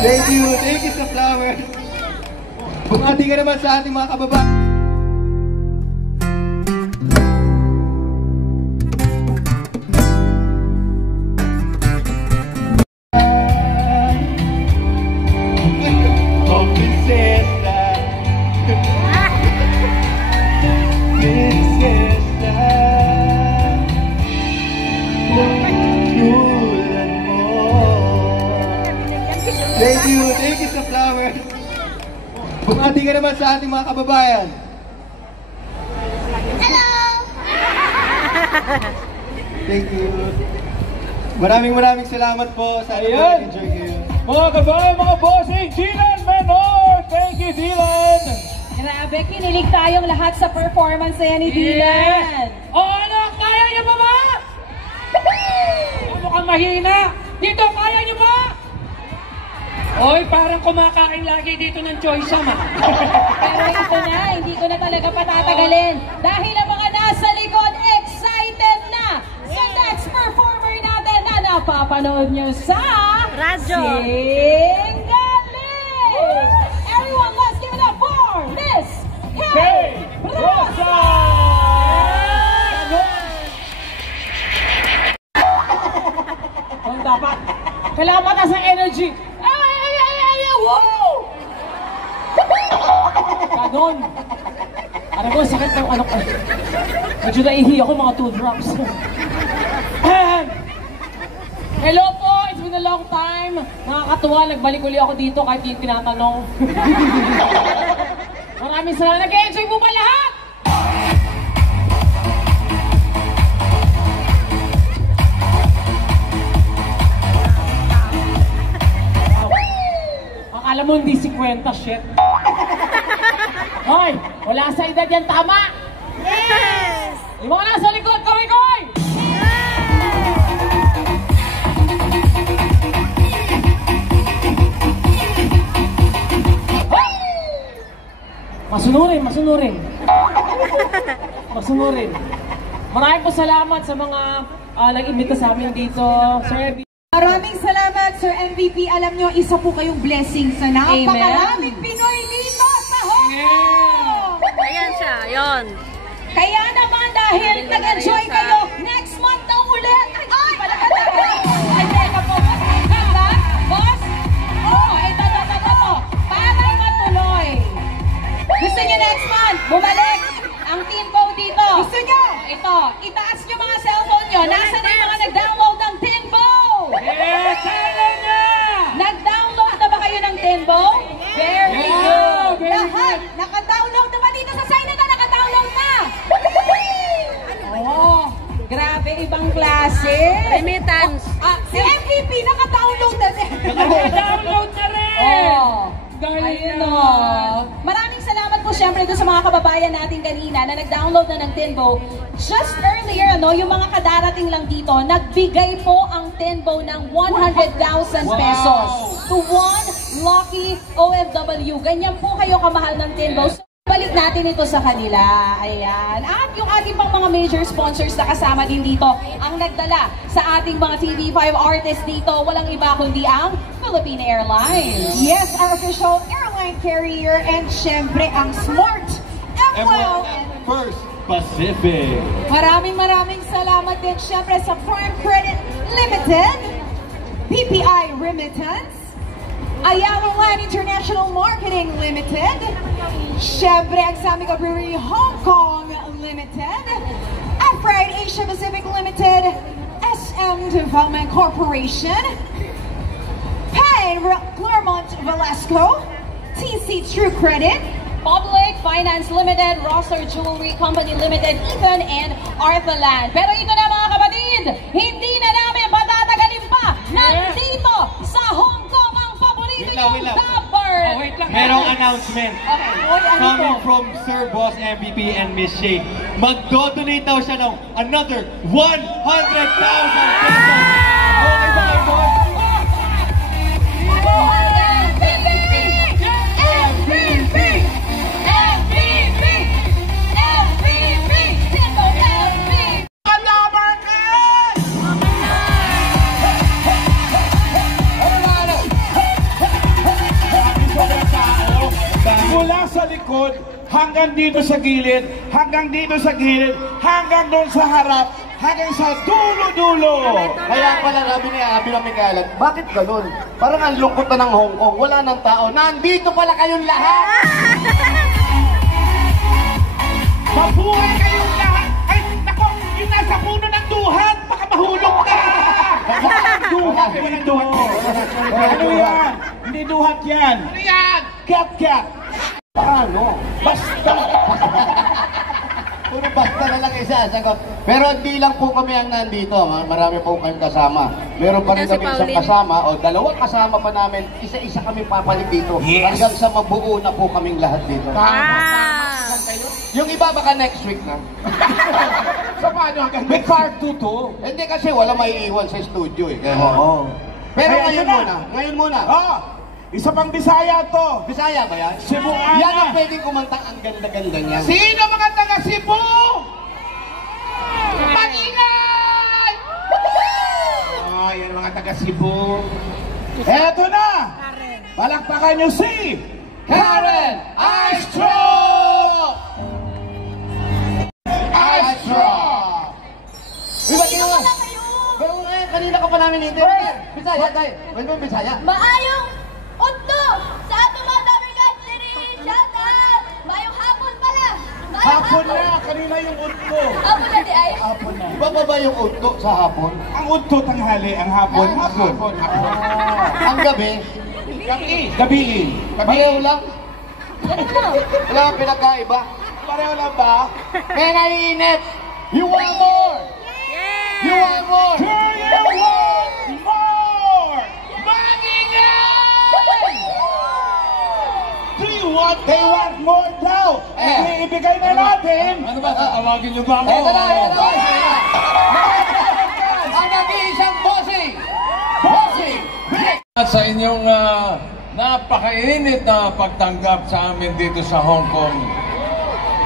Thank you sa flower. Bumati ka naman sa ating mga kababayan. Thank you sa flower. Bumati ka naman sa ating mga kababayan. Hello! Thank you. Maraming salamat po. Sana enjoy kayo. Mga kababayan, mga bossing, Dylan Menor! Thank you, Dylan! Grabe, kinilig tayong lahat sa performance na yan ni Dylan. O anak, kaya niyo pa ba? Mukhang mahina. Dito, kaya niyo ba? Oy, parang kumakain lagi dito ng choice ama. Pero ito na, hindi ko na talaga patatagalin. Dahil ang mga nasa likod, excited na sa next performer natin na napapanood nyo sa Radyo. Singaling! Everyone, let's give it up for Miss Kay Rosa! Ang dapat, kailangan mataas ang energy. Wow! Ganon. Alam mo, sakit ng ano ko. Medyo naihi ako mga 2 drops. Hello po, it's been a long time. Nakakatuwa, nagbalik uli ako dito kahit yung tinatanong. Maraming salamat. Nag-enjoy mo ba lahat? Alam mo, hindi 50, shit. Hoy, wala sa edad yan, tama? Yes! Yung mga nasa likod, kaway-kaway! Masunurin. Masunurin. Maraming po salamat sa mga nag-imbita sa amin dito. Sir, maraming salamat, Sir MVP. Alam nyo, isa po kayong blessing sa napakaraming Pinoy dito sa Hong Kong! Ayan siya, yon. Kaya naman dahil nag-enjoy kayo, next month na ulit! Ay! Ay, teka po. Ganda? Boss? Oh, ito. Para matuloy. Gusto nyo next month? Bumalik ang team ko dito. Gusto nyo? Ito, itaas nyo mga cellphone nyo. Nasa na yung mga nag-download ng Timbo? Nag-download na ba kayo ng Timbo? Very good. Lahat, naka-download na ba dito sa sign na naka-download na? Oh, grabe, ibang klase. Remittance. Si MVP, naka-download na din. Naka-download na rin! Oh, ayun o. Maraming salamat po syempre doon sa mga kababayan natin kanina na nag-download na ng Timbo. Just earlier, yung mga kadarating lang dito, nagbigay po ang Timbo ng 100,000 pesos to one lucky OFW. Ganyan po kayo kamahal ng Timbo. So, balik natin ito sa kanila. Ayan. At yung ating pang mga major sponsors na kasama din dito, ang nagdala sa ating mga TV5 artists dito, walang iba kundi ang Philippine Airlines. Yes, our official airline carrier and syempre ang Smart MWL First Pacific. Maraming salamat din syempre sa Prime Credit Limited, PPI Remittance, Ayala Land International Marketing Limited, syempre ang Samico Brewery Hong Kong Limited, Afraid Asia Pacific Limited, SM Development Corporation, Payne Claremont Velasco, TC True Credit, Public Finance Limited, Rosser Jewelry Company Limited, Ethan and Arthaland. Pero ito na mga kapatid, hindi na namin patatagalin pa. Nandito sa Hong Kong ang paborito yung Dapper. Merong announcement. Coming from Sir Boss MVP and Miss Shay. Mag-donate daw siya ng another 100,000 pesos. Okay ba kayo, boss? likod, hanggang dito sa gilid, hanggang dito sa gilid, hanggang doon sa harap, hanggang sa dulo-dulo. Kaya pala sabi ni Abby na Mikaelan, bakit ganun? Parang ang lungkot na ng Hong Kong, wala ng tao. Nandito pala kayong lahat! Mabuhay kayong lahat! Ay, nako, yung nasa puno ng duhat, baka mahulog ka! Duhat, walang duhat. Ano yan? Hindi duhat yan. Ano yan? Kat-kat. Paano? Basta. Puro basta na lang isa. Sagot. Pero hindi lang po kami ang nandito. Marami po kayong kasama. Meron pa rin Ito si kami isang Pauline. kasama o dalawang kasama pa namin. Isa-isa kami papalit dito. Yes. Hanggang sa mabuo na po kaming lahat dito. Wow! Yung iba baka next week na. Sa paano hanggang? May part 2 to. Hindi kasi wala may iwan sa studio eh. Kaya, Pero Kaya ngayon yun na. muna. Ngayon muna. Isa pang Bisaya to. Bisaya ba yan? Cebuana. Yan ang pwedeng kumantang ang ganda-ganda niya. Sino mga taga Cebu? Mag-ingay! Yan mga taga Cebu. Eto na! Palakpakan nyo si Karen Astro! Astro! Iba kayo! Pero ngayon, kanina ka pa namin hindi. Bisaya tayo. Pwede mo Bisaya? Maayong unto sa ato mga dabigan diri. Shout out! Maayong hapon pala. Hapon na! Kanina yung utto. Hapon na di ay. Hapon na. Iba pa ba yung utto sa hapon? Ang utto tanghali, ang hapon. Hapon. Ang gabi? Gabi. Pareho lang? Ganun lang. Wala kang pinagkaiba? Pareho lang ba? Kaya naiinit! You want more! You want more! Do you want more? Mag-ingay! Do you want? They want more daw. Ibigay na natin. Ano ba? Tawagin niyo ba ako? Eto na! Ang nag-iisang bossing! Bossing! At sa inyong napakainit na pagtanggap sa amin dito sa Hong Kong.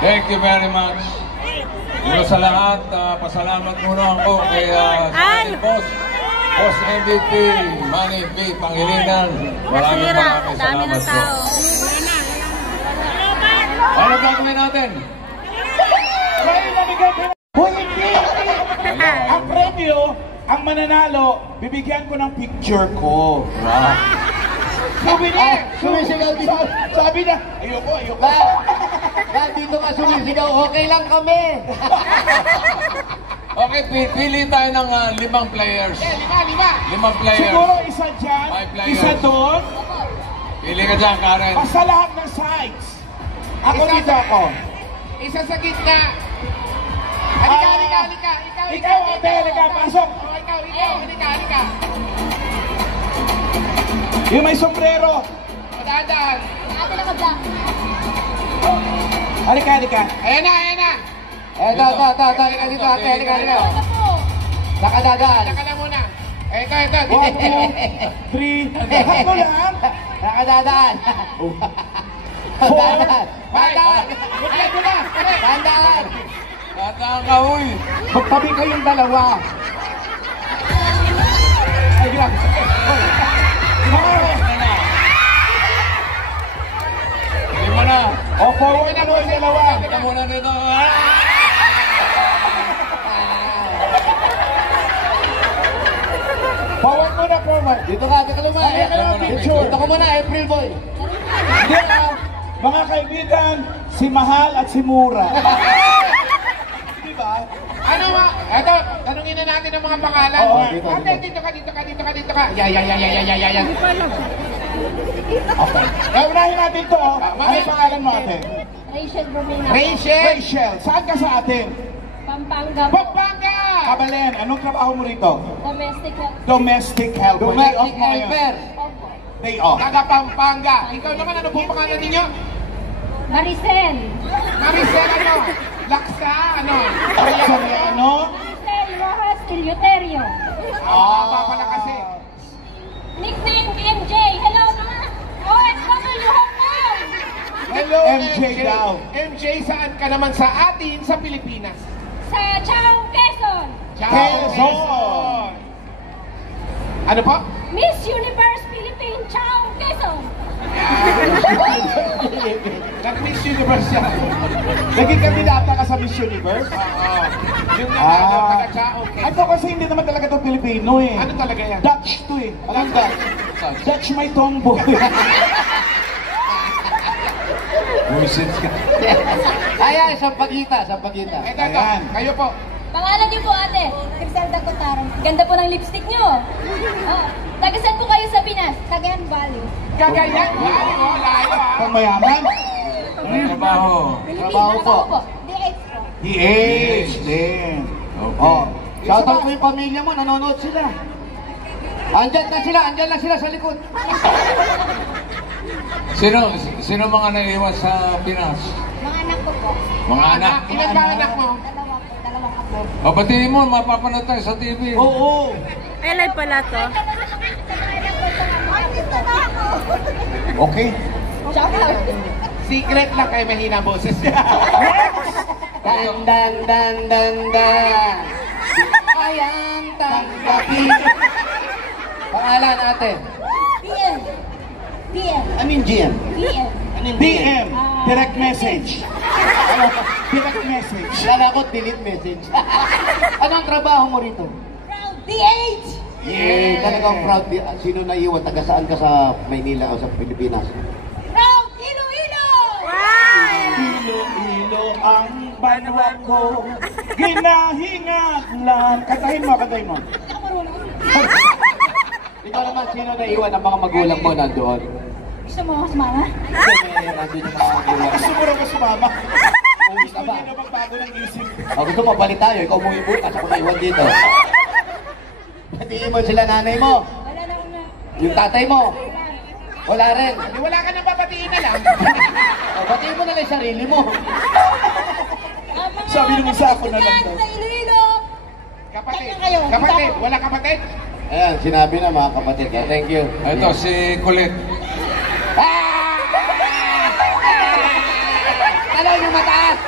Thank you very much. Pero sa lahat, pasalamat muna ako kay Boss MVP, Manny B. Pangilinan. Maraming Dami salamat ng po. tao. Ano gagawin natin? Hindi! Ang premyo, ang mananalo, bibigyan ko ng picture ko. Souvenir! Sumisigaw dito. Sabi na, ayoko. Dahil dito ka sumisigaw, okay lang kami. Okay, pili tayo ng 5 players. 5 players. Siguro isa dyan, 5 players. isa doon, Pili ka dyan, Karen. basta lahat ng sides. Ako dito ako. Isa sa gitna. Halika. Ikaw, ate, halika, pasok. Halika. Yung may sombrero. Dadaan. Ate lang ka black. Halika. Ayan na. Eto, halika dito, ate, halika. Ano po? Nakadadaan. Saka na muna. Ito. 1, 2, 3. Lahat mo lang. Nakadadaan. Tandaan. Tataan ka, uy. Magtabi kayong dalawa. Ay, grabe. Lima na. O, forward na mo yung dalawa. Teka muna dito. Forward muna, forward. Dito ka lumaya. Halika na, picture. Dito ka muna, April Boy. Hindi mga kaibigan, si Mahal at si Mura. Di ba? Ano ba? Ito, tanungin na natin ang mga pangalan. Oo, dito. Ate, dito ka. Yan. Unahin natin to. Ano pangalan mo, ate? Rachel Romina. Rachel. Saan ka sa atin? Pampanga. Pampanga! Kabalen. Anong trabaho mo rito? Domestic help. Domestic helper. Day off Domestic mo ngayon. helper. Opo. Day off. Taga Pampanga. Ikaw naman, ano pong pangalan ninyo? Maricel. Maricel, ano? Laksa, ano? Soriano. Maricel Rojas Eleuterio. Pala kasi. Nickname MJ. Hello mga OFW Hong Kong. Hello, MJ daw. MJ, saan ka naman sa atin sa Pilipinas? Sa Chao, Quezon. Quezon. Ano po? Miss Universe Philippine Chao, Quezon. Nag-Miss Universe siya. Naging kandidata ka sa Miss Universe? Oo. Yung Ah. Ito kasi hindi naman talaga ito Pilipino eh. Ano talaga yan? Dutch to eh. Alam ka? Dutch my tomboy. Buisit ka. Ayan, sampagita, sampagita. Ayan. Kayo po. Pangalan niyo po ate? Griselda Cotaro. Ganda po ng lipstick niyo. Tagasan po kayo sa Pinas? Cagayan Valley. Kagayan. Layo ah. Pang mayaman? Ang trabaho. Trabaho po. DH po. DH din. Okay. Oh, shoutout mo yung pamilya mo, nanonood sila. Andyan lang sila sa likod. Sino mga naiwan sa Pinas? Mga anak ko po. Mga anak. Ilan ba anak mo? Dalawa po. Dalawang apo. O, batiin mo, mapapanood tayo sa TV. Oo. Ay, live pala to. Okay. Shout out. Secret lang kay mahina boses niya. Dan. Ayan, tanggapin. Pangalan ate. PM. PM. Anong GM? PM. Anong DM. Direct message. Direct message. Kala ko delete message. Anong trabaho mo rito? Proud DH. Talagang proud. Sino naiwan? Taga saan ka sa Maynila o sa Pilipinas? Proud Iloilo. Ilo-ilo ang banwa ko. Ginahingat lang. Katahin mo. Ikaw naman, sino naiwan ang mga magulang mo nandoon? Gusto mo mas mama? Hindi, nandun yung mga magulang. Gusto mo rin ko sumama. Uwis ka ba? Hindi na magbago ng isip. O, gusto mo, balik tayo. Ikaw umuwi bukas. Ako naiwan dito. Batiin mo sila nanay mo. Wala na una. Yung tatay mo. Wala rin. Wala ka nang papatiin na lang. O, batiin mo na lang yung sarili mo. Sabi nung isa ako na lang daw. Sa Iloilo. Kapatid. Kayo. Kapatid. Wala kapatid? Ayan, sinabi na mga kapatid. Thank you. Ito, si Kulit. Talon yung mataas!